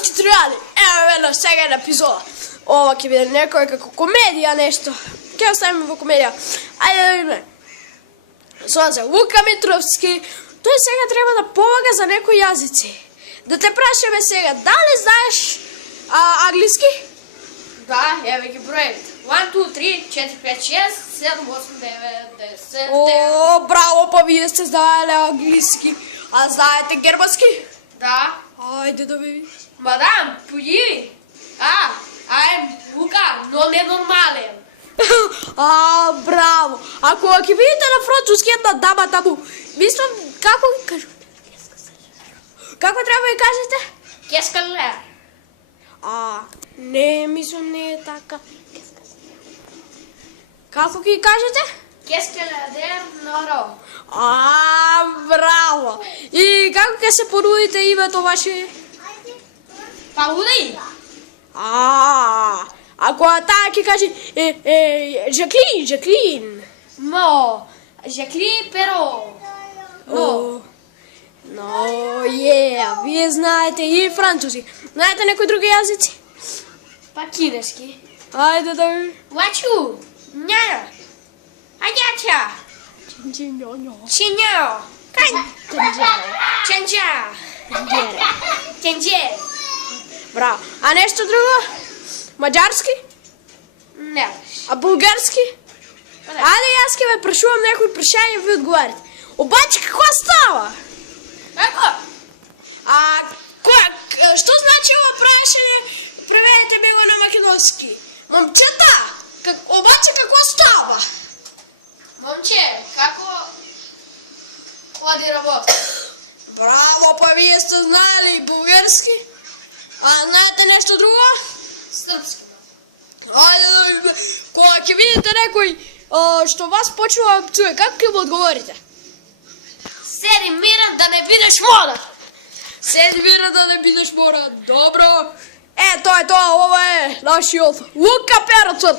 Frontovski trijali. Evo jedna сега една епизода. Ова ќе биде некоја како комедија нешто. Ќе оставиме во комедија. Ајде да видиме. Сонце, Лука Митровски, тој сега треба да помага за некои јазици. Да те прашаме сега, дали знаеш англиски? Да, еве ги броевите. 1, 2, 3, 4, 5, 6, 7, 8, 9, 10. О, браво, па вие сте знаеле англиски. А знаете германски? Да. Ајде да види. Мадам, појди. I'm Лука, но ненормален. Браво. Ако ќе видите на француски една дама таму, мислам, како ги кажу? Како треба да кажете? Кескалер. Не, мислам не е така. Како ги кажете? Кескалер норо. Браво. И како ќе се понудите името ваше? Паули. Ако таа ќе каже Жаклин. Но, Жаклин Перо. Вие знаете и французи. Знаете некои други јазици? Па кинески. Ајде да ви. Вачу. Ня. Ајача. Чиньо. Чанча. Ченче. Браво. А нешто друго? Маđarски? Не. А булгарски? Ајде јас ќе ве прашувам некои прашања, ви одговарите. Обаче какво става? Како? Што значи ова прашање? Преведете ме го на македонски. Момчета, обаче какво става? Момче, како оди работа? Браво, па вие сте знаели и булгарски. Знаете нешто друго? Српски. Ајде да видиме. Кога ќе видите некој што вас почнува да пцуе, како ќе му одговорите? Седи мирен да не бидеш мода. Седи мирен да не бидеш мода. Добро. Тоа е тоа, ова е нашиот Лука Пероцот.